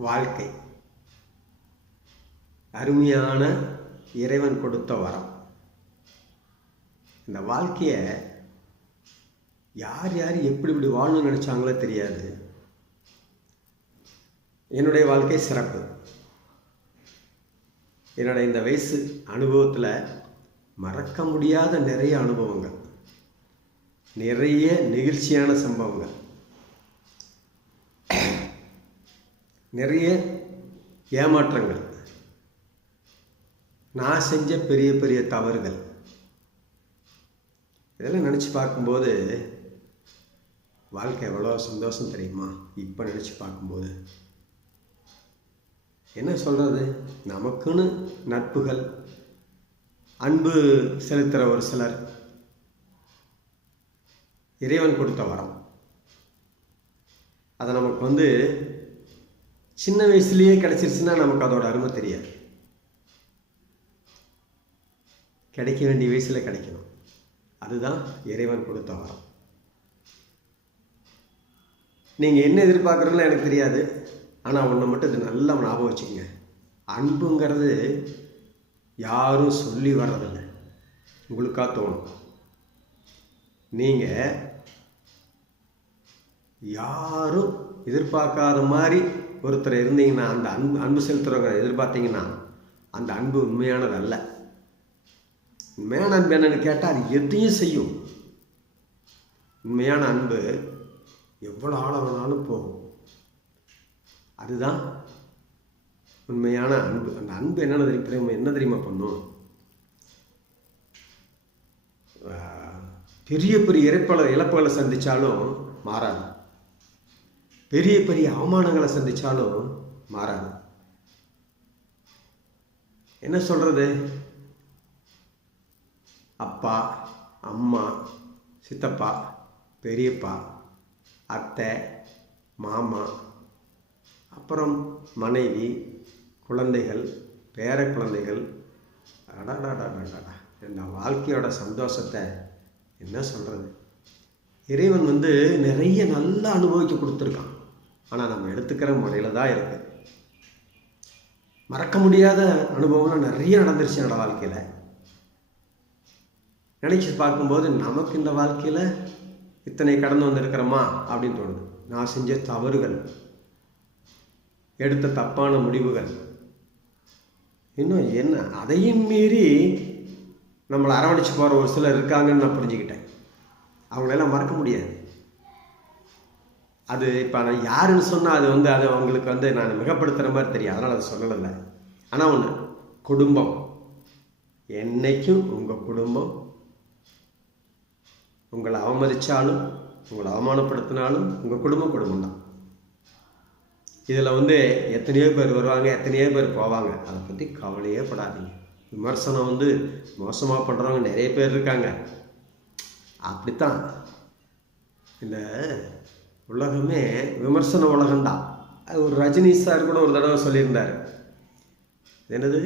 வாழ்க்கை. அருமையான இறைவன் கொடுத்த வரம். இந்த வாழ்க்கையை யார் யார் எப்படி இப்படி வாழணும்னு நினச்சாங்களோ தெரியாது. என்னுடைய வாழ்க்கை சிறப்பு. என்னோட இந்த வயசு அனுபவத்தில் மறக்க முடியாத நிறைய அனுபவங்கள். நிறைய நெகிழ்ச்சியான சம்பவங்கள். நிறைய ஏமாற்றங்கள். நான் செஞ்ச பெரிய பெரிய தவறுகள். இதெல்லாம் நினச்சி பார்க்கும்போது வாழ்க்கை எவ்வளோ சந்தோஷம் தெரியுமா? இப்போ நினச்சி பார்க்கும்போது. என்ன சொல்கிறது நமக்குன்னு நட்புகள் அன்பு செலுத்துகிற ஒரு சிலர். இறைவன் கொடுத்த வரம். அதை நமக்கு வந்து சின்ன வயசுலேயே கிடச்சிருச்சுன்னா நமக்கு அதோட அருமை தெரியாது. கிடைக்க வேண்டிய வயசில் கிடைக்கணும். அதுதான் இறைவன் கொடுத்த வரம். நீங்கள் என்ன எதிர்பார்க்குறீங்களோ எனக்கு தெரியாது. ஆனால் ஒன்றை மட்டும் இது நல்லா ஞாபகம் வச்சுக்கோங்க. அன்புங்கிறது யாரும் சொல்லி வர்றதில்லை. உங்களுக்கா தோணும். நீங்கள் யாரும் எதிர்பார்க்காத மாதிரி ஒருத்தர் இருந்தீங்கன்னா அந்த அன்பு அன்பு செலுத்துகிறவங்க எதிர்பார்த்தீங்கன்னா அந்த அன்பு உண்மையானது அல்ல உண்மையான அன்பு என்னன்னு கேட்டால் அது எதையும் செய்யும். உண்மையான அன்பு எவ்வளோ ஆழம் வேணாலும் போகும். அதுதான் உண்மையான அன்பு. அந்த அன்பு என்னென்ன தெரியும் என்ன தெரியுமா பண்ணும்? பெரிய பெரிய இறப்பல இழப்புகளை சந்தித்தாலும் மாறாது. பெரிய பெரிய அவமானங்களை சந்தித்தாலும் மாறாது. என்ன சொல்கிறது அப்பா அம்மா சித்தப்பா பெரியப்பா அத்தை மாமா அப்புறம் மனைவி குழந்தைகள் பேர குழந்தைகள். அடாடாடாடாடா இந்த வாழ்க்கையோட சந்தோஷத்தை என்ன சொல்கிறது இறைவன் வந்து நிறைய நல்லா அனுபவிக்க கொடுத்துருக்கான். ஆனால் நம்ம எடுத்துக்கிற முறையில் தான் இருக்குது மறக்க முடியாத அனுபவம்லாம் நிறைய நடந்துருச்சு என்னோட வாழ்க்கையில். நினச்சி பார்க்கும்போது நமக்கு இந்த வாழ்க்கையில் இத்தனை கடந்து வந்திருக்கிறோமா? அப்படின்னு தோணுது. நான் செஞ்ச தவறுகள் எடுத்த தப்பான முடிவுகள் இன்னும் என்ன? அதையும் மீறி நம்மளை அரவணைச்சு போகிற ஒரு சிலர் இருக்காங்கன்னு நான் புரிஞ்சுக்கிட்டேன். அவங்களெல்லாம் மறக்க முடியாது. அது இப்போ நான் யாருன்னு சொன்னால் அது வந்து அது அவங்களுக்கு வந்து நான் மிகப்படுத்துகிற மாதிரி தெரியும் அதனால் அதை சொல்லலை. ஆனால் ஒன்று குடும்பம். என்னைக்கும் உங்கள் குடும்பம் உங்களை அவமதித்தாலும் உங்களை அவமானப்படுத்தினாலும் உங்கள் குடும்பம் குடும்பம் தான். இதில் வந்து எத்தனையோ பேர் வருவாங்க எத்தனையோ பேர் போவாங்க. அதை பற்றி கவலையே படாதீங்க. விமர்சனம் வந்து மோசமாக பண்ணுறவங்க நிறைய பேர் இருக்காங்க. அப்படித்தான். இந்த உலகமே விமர்சன உலகம்தான். அது ஒரு ரஜினி சார் கூட ஒரு தடவை சொல்லியிருந்தார். என்னது?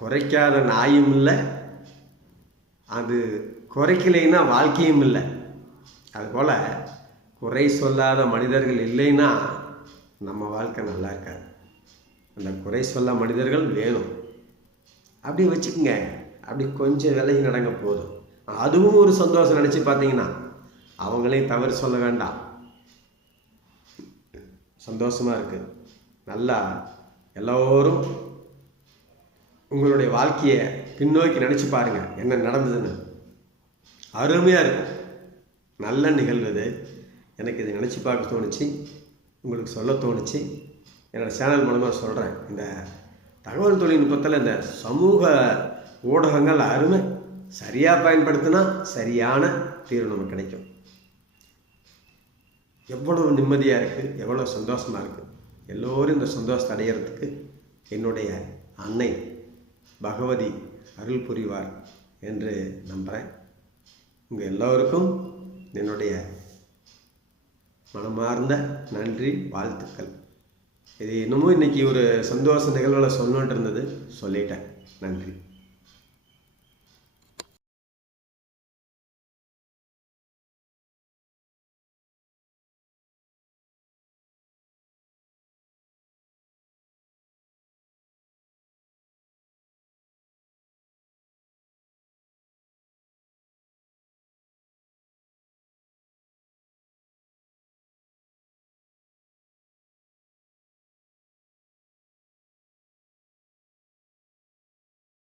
குறைக்காத நாயும் இல்லை அது குறைக்கலைன்னா வாழ்க்கையும் இல்லை. அதுபோல் குறை சொல்லாத மனிதர்கள் இல்லைன்னா நம்ம வாழ்க்கை நல்லா இருக்காது. அந்த குறை சொல்ல மனிதர்கள் வேணும். அப்படி வச்சுக்கோங்க. அப்படி கொஞ்சம் விலகி நடங்க போதும். அதுவும் ஒரு சந்தோஷம் நினச்சி பார்த்தீங்கன்னா அவங்களையும் தவறு சொல்ல வேண்டாம். சந்தோஷமாக இருக்குது நல்லா எல்லோரும் உங்களுடைய வாழ்க்கையை பின்னோக்கி நினச்சி பாருங்கள் என்ன நடந்ததுன்னு. அருமையாக இருக்கும் நல்ல நிகழ்வுது எனக்கு இதை நினச்சி பார்க்க தோணுச்சு. உங்களுக்கு சொல்ல தோணுச்சு. என்னோடய சேனல் மூலமாக சொல்கிறேன் இந்த தகவல் தொழில்நுட்பத்தில் இந்த சமூக ஊடகங்கள் அருமை. சரியாக பயன்படுத்தினா சரியான தீர்வு நமக்கு கிடைக்கும். எவ்வளவு நிம்மதியாக இருக்குது எவ்வளோ சந்தோஷமாக இருக்குது எல்லோரும் இந்த சந்தோஷத்தை அடையிறதுக்கு என்னுடைய அன்னை பகவதி அருள் புரிவார் என்று நம்புகிறேன் உங்கள் எல்லோருக்கும் என்னுடைய மனமார்ந்த நன்றி வாழ்த்துக்கள். இது என்னமோ இன்றைக்கி ஒரு சந்தோஷ நிகழ்வில் சொல்லணுன்ட்டு இருந்தது. சொல்லிட்டேன். நன்றி.